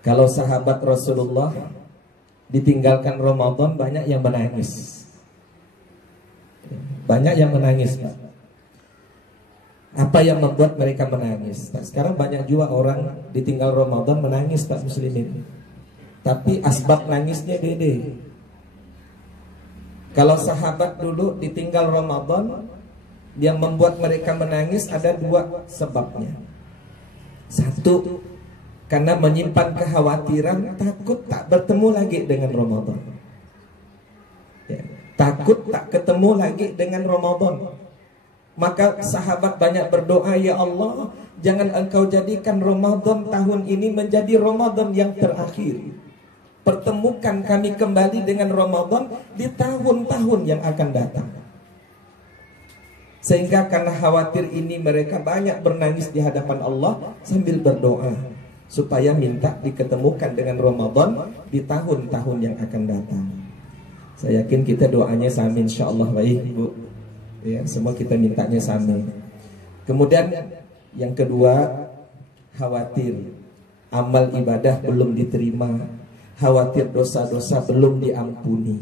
Kalau sahabat Rasulullah ditinggalkan Ramadan banyak yang menangis. Banyak yang menangis, Pak. Apa yang membuat mereka menangis? Pak, sekarang banyak juga orang ditinggal Ramadan menangis, Pak muslimin. Tapi asbab nangisnya beda. Kalau sahabat dulu ditinggal Ramadan, yang membuat mereka menangis ada dua sebabnya. Satu, karena menyimpan kekhawatiran takut tak bertemu lagi dengan Ramadan. Ya, takut tak ketemu lagi dengan Ramadan. Maka sahabat banyak berdoa, ya Allah, jangan engkau jadikan Ramadan tahun ini menjadi Ramadan yang terakhir. Pertemukan kami kembali dengan Ramadan di tahun-tahun yang akan datang. Sehingga karena khawatir ini mereka banyak bernangis di hadapan Allah sambil berdoa supaya minta diketemukan dengan Ramadan di tahun-tahun yang akan datang. Saya yakin kita doanya sama, insyaallah, baik Bu. Ya, semua kita mintanya sama. Kemudian yang kedua, khawatir amal ibadah belum diterima, khawatir dosa-dosa belum diampuni.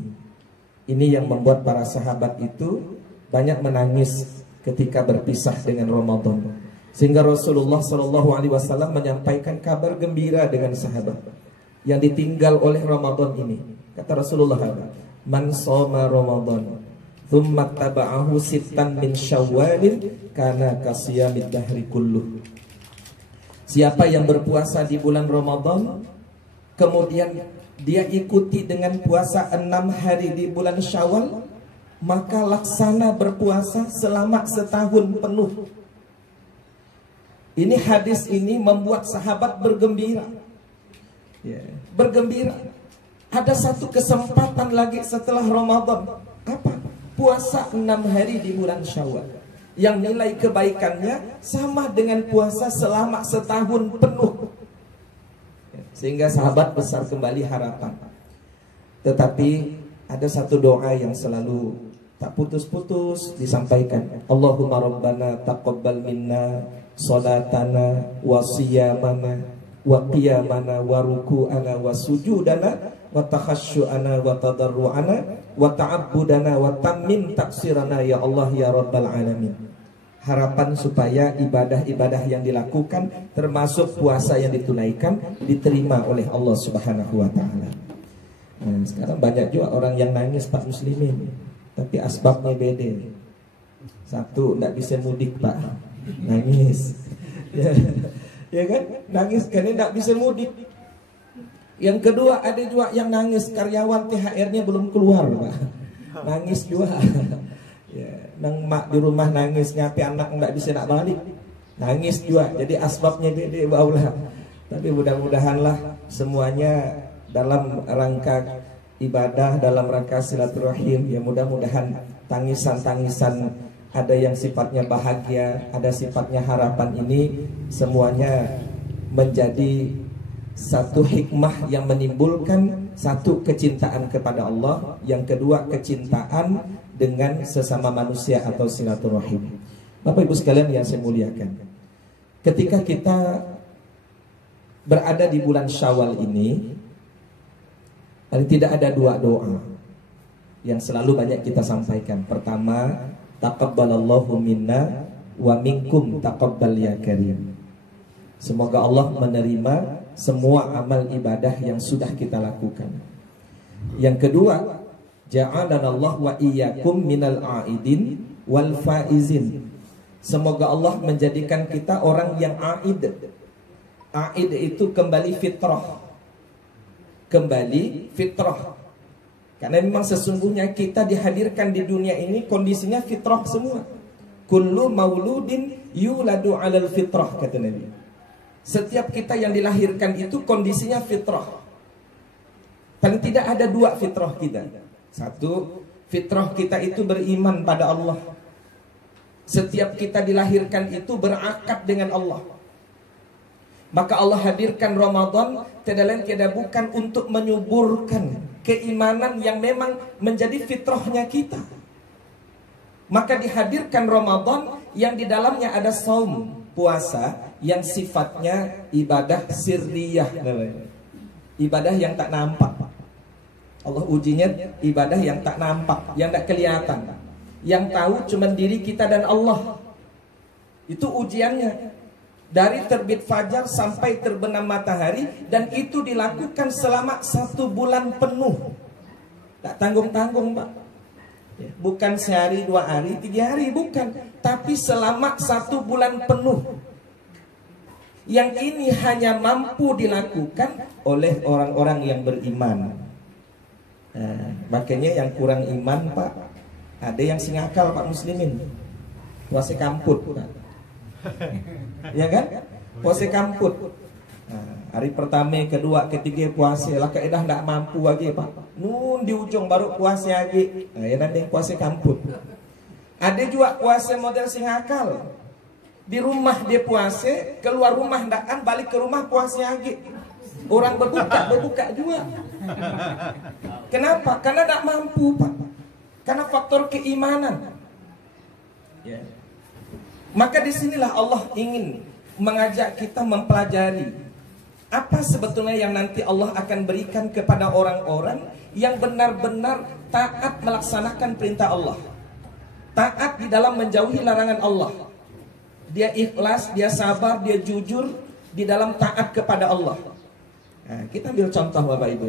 Ini yang membuat para sahabat itu banyak menangis ketika berpisah dengan Ramadan. Sehingga Rasulullah SAW menyampaikan kabar gembira dengan sahabat yang ditinggal oleh Ramadan ini. Kata Rasulullah, man shoma Ramadan thumma taba'ahu sittan min syawalin kana kasiyamid dahri kulluh. Siapa yang berpuasa di bulan Ramadan, kemudian dia ikuti dengan puasa 6 hari di bulan Syawal, maka laksana berpuasa selama setahun penuh. Ini hadis ini membuat sahabat bergembira. Bergembira. Ada satu kesempatan lagi setelah Ramadan. Apa? Puasa 6 hari di bulan Syawal, yang nilai kebaikannya sama dengan puasa selama setahun penuh. Sehingga sahabat besar kembali harapan. Tetapi ada satu doa yang selalu tak putus-putus disampaikan. Allahumma rabbana taqabbal minna salatana wa siyamana wa qiyamana wa ruku'ana wa sujudana wa takhasyu'ana wa tadarru'ana wa ta'abbudana wa tammin taksirana ya Allah ya Rabbal Alamin. Harapan supaya ibadah-ibadah yang dilakukan termasuk puasa yang ditunaikan diterima oleh Allah Subhanahu wa taala. Nah, sekarang banyak juga orang yang nangis Pak muslimin, tapi asbabnya beda. Satu, tidak bisa mudik Pak, nangis. Ya kan? Nangis karena tidak bisa mudik. Yang kedua, ada juga yang nangis karyawan THR-nya belum keluar Pak. Nangis juga. Ya, nang mak di rumah nangis, ngapain anak nggak bisa nak balik, nangis juga. Jadi asbabnya beda baulah. Tapi mudah-mudahanlah semuanya dalam rangka ibadah, dalam rangka silaturahim. Ya mudah-mudahan tangisan-tangisan, ada yang sifatnya bahagia, ada sifatnya harapan, ini semuanya menjadi satu hikmah yang menimbulkan satu kecintaan kepada Allah, yang kedua kecintaan dengan sesama manusia atau silaturahim. Bapak Ibu sekalian yang saya muliakan, ketika kita berada di bulan Syawal ini, paling tidak ada dua doa yang selalu banyak kita sampaikan. Pertama, taqabbalallahu minna wa minkum taqabbal ya karim. Semoga Allah menerima semua amal ibadah yang sudah kita lakukan. Yang kedua, ja'alanallahu wa iyyakum minal aidin wal faizin. Semoga Allah menjadikan kita orang yang aid. Aid itu kembali fitrah. Kembali fitrah. Karena memang sesungguhnya kita dihadirkan di dunia ini kondisinya fitrah semua. Kullu mauludin yuladu 'alal fitrah, kata Nabi. Setiap kita yang dilahirkan itu kondisinya fitrah. Dan tidak ada dua fitrah kita. Satu, fitrah kita itu beriman pada Allah. Setiap kita dilahirkan itu berakad dengan Allah. Maka Allah hadirkan Ramadan tiada lain tiada bukan untuk menyuburkan keimanan yang memang menjadi fitrahnya kita. Maka dihadirkan Ramadan yang di dalamnya ada saum, puasa, yang sifatnya ibadah sirriyah, Ibadah yang tak nampak. Allah ujinya ibadah yang tak nampak, yang tak kelihatan. Yang tahu cuma diri kita dan Allah. Itu ujiannya. Dari terbit fajar sampai terbenam matahari. Dan itu dilakukan selama 1 bulan penuh. Tak tanggung-tanggung, Pak. Bukan sehari, 2 hari, 3 hari, bukan. Tapi selama 1 bulan penuh. Yang ini hanya mampu dilakukan oleh orang-orang yang beriman. Nah, makanya yang kurang iman, Pak, ada yang singakal, Pak muslimin. Puasa kamput, Pak. Ya kan? Puasa kamput. Nah, hari pertama, kedua, ketiga puasa lah kaedah ndak mampu lagi, Pak. Nun di ujung baru puasa lagi. Nah, ya nanti puasa kamput. Ada juga puasa model singakal. Di rumah dia puasa, keluar rumah ndakan, balik ke rumah puasa lagi. Orang berbuka juga. Kenapa? Karena tidak mampu, Pak. Karena faktor keimanan. Ya. Maka disinilah Allah ingin mengajak kita mempelajari apa sebetulnya yang nanti Allah akan berikan kepada orang-orang yang benar-benar taat melaksanakan perintah Allah. Taat di dalam menjauhi larangan Allah. Dia ikhlas, dia sabar, dia jujur di dalam taat kepada Allah. Nah, kita ambil contoh Bapak Ibu.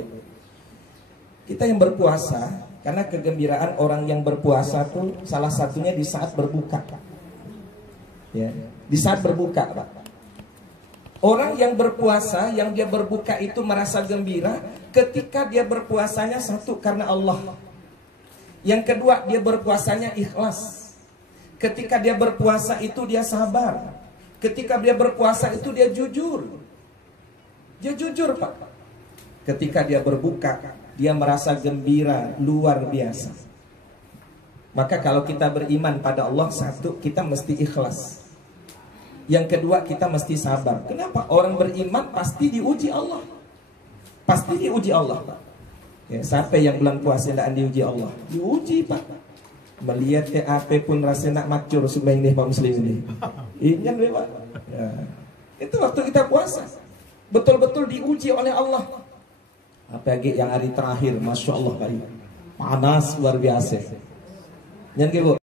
Kita yang berpuasa, karena kegembiraan orang yang berpuasa tuh salah satunya di saat berbuka. Ya, di saat berbuka, Pak. Orang yang berpuasa, yang dia berbuka itu merasa gembira ketika dia berpuasanya satu karena Allah. Yang kedua, dia berpuasanya ikhlas. Ketika dia berpuasa itu dia sabar. Ketika dia berpuasa itu dia jujur. Dia jujur, Pak. Ketika dia berbuka, dia merasa gembira luar biasa. Maka kalau kita beriman pada Allah, satu, kita mesti ikhlas. Yang kedua, kita mesti sabar. Kenapa? Orang beriman pasti diuji Allah. Pasti diuji Allah, Pak. Ya, siapa yang bulan puasa tidak diuji Allah? Diuji, Pak. Melihat TAP pun rasa nak macur sebenarnya ini Pak Muslim ini. Ingat Pak. Ya. Itu waktu kita puasa. Betul-betul diuji oleh Allah. Apalagi yang hari terakhir, Masya Allah, panas luar biasa. Yang Bu.